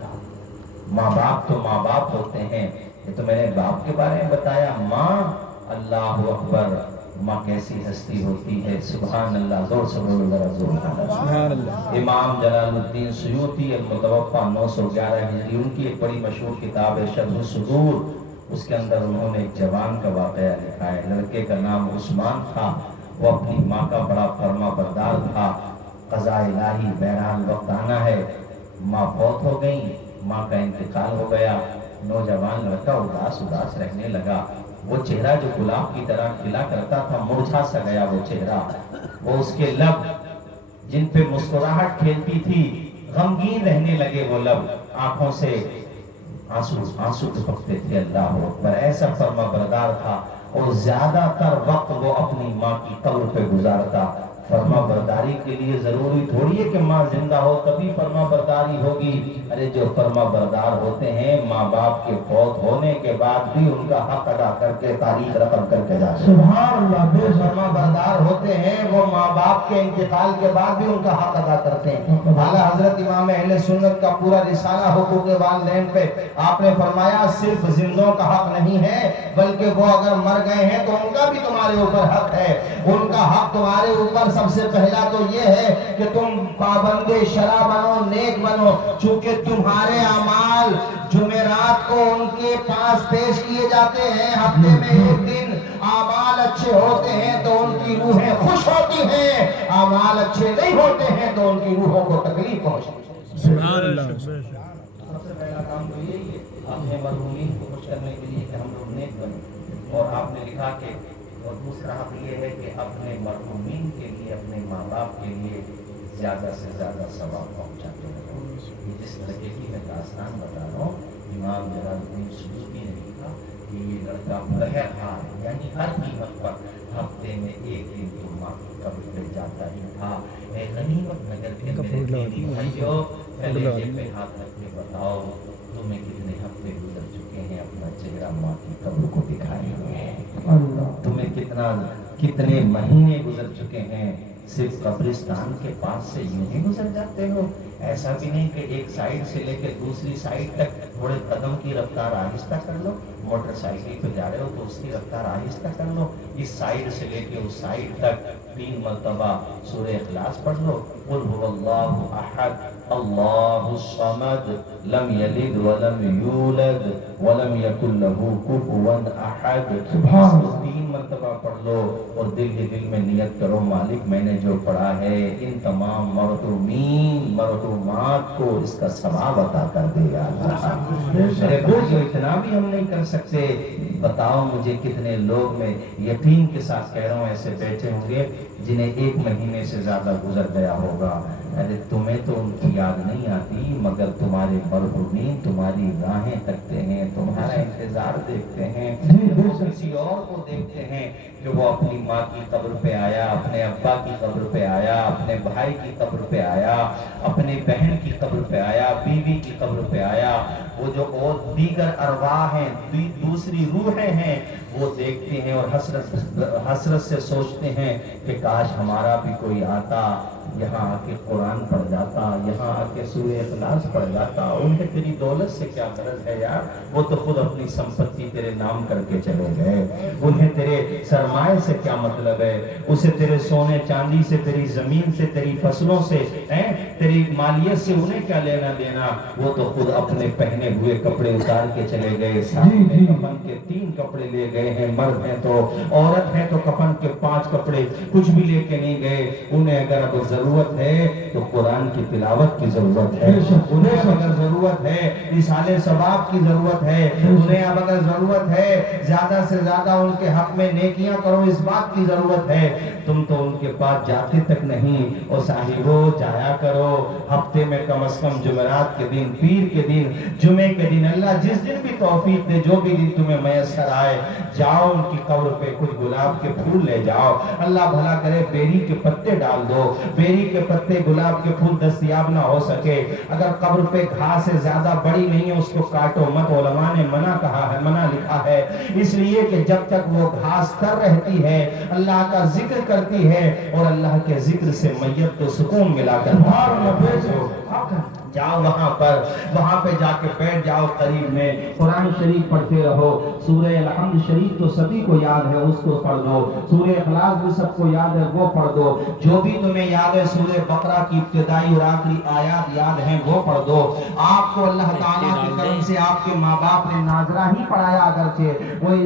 کا۔ ماں باپ تو ماں باپ ہوتے ہیں، یہ تو میں نے باپ کے بارے میں بتایا۔ ماں، اللہ اکبر، ماں کیسی ہستی ہوتی ہے، سبحان اللہ، زور سے بولو ذرا، زور سبحان اللہ۔ امام جلال الدین سیوطی المتوفا 911 ہجری، ان کی ایک بڑی مشہور کتاب ہے شرح الصدور، اس کے اندر انہوں نے ایک جوان کا واقعہ لکھا ہے۔ لڑکے کا نام عثمان تھا، وہ اپنی ماں کا بڑا فرما بردار تھا۔ قضاء الہی، بہرحال وقت آنا ہے، ماں فوت ہو گئی، ماں کا انتقال ہو گیا۔ نوجوان لڑکا اداس اداس رہنے لگا، وہ چہرہ جو گلاب کی طرح کھلا کرتا تھا مرجھا سا گیا وہ چہرہ، وہ اس کے لب جن پہ مسکراہٹ کھیلتی تھی غمگین رہنے لگے وہ لب، آنکھوں سے آنسو ٹپکتے تھے۔ اللہ اکبر، ایسا فرما بردار تھا، اور زیادہ تر وقت وہ اپنی ماں کی قبر پہ گزارتا۔ فرما برداری کے لیے ضروری تھوڑی ہے کہ ماں زندہ ہو تبھی فرما برداری ہوگی، ارے جو فرما بردار ہوتے ہیں ماں باپ کے فوت ہونے کے بعد بھی ان کا حق ادا کر کے تاریخ رقم کر کے جاتے ہیں۔ سبحان اللہ، جو فرما بردار ہوتے ہیں وہ ماں باپ کے انتقال کے بعد بھی ان کا حق ادا کرتے ہیں۔ اعلیٰ حضرت امام اہل سنت کا پورا رسالہ حقوق والدین پہ آپ نے فرمایا صرف زندوں کا حق نہیں ہے، بلکہ وہ اگر مر گئے ہیں تو ان کا بھی تمہارے اوپر حق ہے۔ ان کا حق تمہارے اوپر سب سے پہلا تو یہ ہے کہ تم پابند شرع بنو، نیک بنو، چونکہ تمہارے اعمال جمعرات کو ان کے پاس پیش کیے جاتے ہیں، ہفتے میں ایک دن اعمال اچھے ہوتے ہیں تو ان کی روحیں خوش ہوتی ہیں، اعمال اچھے نہیں ہوتے ہیں تو ان کی روحوں کو تکلیف پہنچتی ہے۔ سبحان اللہ۔ سب سے پہلا کام تو یہی ہے اپنے مرحومین کو خوش کرنے کے لیے کہ ہم لوگ نیک بنیں، اور آپ نے لکھا کہ اور دوسرا حق یہ ہے کہ اپنے مرحومین کے لیے، اپنے ماں باپ کے لیے زیادہ سے زیادہ ثواب پہنچاتے رہو۔ یہ جس لڑکے کی میں داستان بتا رہا ہوں، امام جلال الدین سیوطی نے لکھا کہ یہ لڑکا بہرحال یعنی ہر قیمت پر ہفتے میں ایک دن تو ماں کی قبر پہ جاتا ہی تھا۔ اے غنیمت نگر کے میرے دینی بھائیو، پہلے جیب پہ ہاتھ رکھ کے بتاؤ تمہیں کتنے ہفتے گزر چکے ہیں اپنا چہرہ ماں کی قبر کو دکھائے ہوئے ہیں؟ تمہیں کتنے مہینے گزر چکے ہیں صرف قبرستان کے پاس سے یوں ہی گزر جاتے ہو؟ ایسا بھی نہیں کہ ایک سائیڈ سے لے کے دوسری سائیڈ تک تھوڑے قدم کی رفتار آہستہ کر لو، موٹر سائیکل پہ جا رہے ہو تو اس کی رفتار آہستہ کر لو، اس سائیڈ سے لے کے اس سائیڈ تک 3 مرتبہ سورہ اخلاص پڑھ لو، قل هو اللہ احد اللہ الصمد لم یلد ولم یولد ولم یکن له کفوا احد، سبحان اس کو 3 مرتبہ پڑھ لو، اور دل ہی دل میں نیت کرو مالک میں نے جو پڑھا ہے ان تمام مرحومین مرحومات کو اس کا ثواب عطا کر دے گا۔ میرے بھائیو اتنا بھی ہم نہیں کر سکتے؟ بتاؤ مجھے کتنے لوگ، میں یقین کے ساتھ کہہ رہا ہوں، ایسے بیٹھے ہوں گے جنہیں 1 مہینے سے زیادہ گزر گیا ہوگا، ارے تمہیں تو ان کی یاد نہیں آتی، مگر تمہارے مرحومین تمہاری راہیں تکتے ہیں، تمہارا انتظار دیکھتے ہیں، وہ کسی اور کو دیکھتے ہیں کہ وہ اپنی ماں کی قبر پہ آیا، اپنے ابا کی قبر پہ آیا، اپنے بھائی کی قبر پہ آیا، اپنے بہن کی قبر پہ آیا، بیوی کی قبر پہ آیا، وہ جو اور دیگر ارواح ہیں، دوسری روحیں ہیں، وہ دیکھتے ہیں اور حسرت سے سوچتے ہیں کہ کاش ہمارا بھی کوئی آتا، یہاں آ کے قرآن پڑھ جاتا، یہاں آ کے سورہ اخلاص پڑھ جاتا۔ انہیں تیری دولت سے کیا غرض ہے یار، وہ تو خود اپنی سمپتی تیرے نام کر کے چلے گئے، انہیں تیرے سرمائے سے کیا مطلب ہے، اسے تیرے سونے چاندی سے، تیری زمین سے، تیری فصلوں سے، تیری مالیت سے انہیں کیا لینا دینا، وہ تو خود اپنے پہنے ہوئے کپڑے اتار کے چلے گئے، ساتھ میں کفن کے 3 کپڑے لے گئے ہیں، مرد ہیں تو، عورت ہے تو کفن کے 5 کپڑے، کچھ بھی لے کے نہیں گئے۔ انہیں اگر اب ضرورت ہے تو قرآن کی تلاوت کی ضرورت ہے، انہیں اب اگر ضرورت ہے رسالے ثواب کی ضرورت ہے، انہیں اب اگر ضرورت ہے زیادہ سے زیادہ ان کے حق میں نیکیاں کرو اس بات کی ضرورت ہے۔ تم تو ان کے پاس جاتے تک نہیں، اور صاحبو جایا کرو ہفتے میں کم از کم جمعرات کے دن، پیر کے دن، جمعے کے دن، اللہ جس دن بھی توفیق دے، جو بھی دن تمہیں میسر آئے، جاؤ ان کی قبر پہ کچھ گلاب کے پھول لے جاؤ، اللہ بھلا کرے بیری کے پتے ڈال دو، بیری کے پتے گلاب کے پھول دستیاب نہ ہو سکے، اگر قبر پہ گھاس زیادہ بڑی نہیں ہے اس کو کاٹو مت، علماء نے منع کہا ہے، منع لکھا ہے، اس لیے کہ جب تک وہ گھاس تر رہتی ہے اللہ کا ذکر کرتی ہے، اور اللہ کے ذکر سے میت کو سکون ملا کرتا ہے۔ جاؤ وہاں پہ جا کے بیٹھ جاؤ قریب میں، قرآن شریف پڑھتے رہو، سورہ الحمد شریف تو سبھی کو یاد ہے، اس کو پڑھ دو، سورہ اخلاص بھی سب کو یاد ہے، وہ پڑھ دو، جو بھی تمہیں یاد ہے سورہ بقرہ کی ابتدائی اور آخری آیات یاد ہیں وہ پڑھ دو۔ آپ کو اللہ تعالیٰ کے کرم سے آپ کے ماں باپ نے ناظرہ ہی پڑھایا، اگرچہ وہ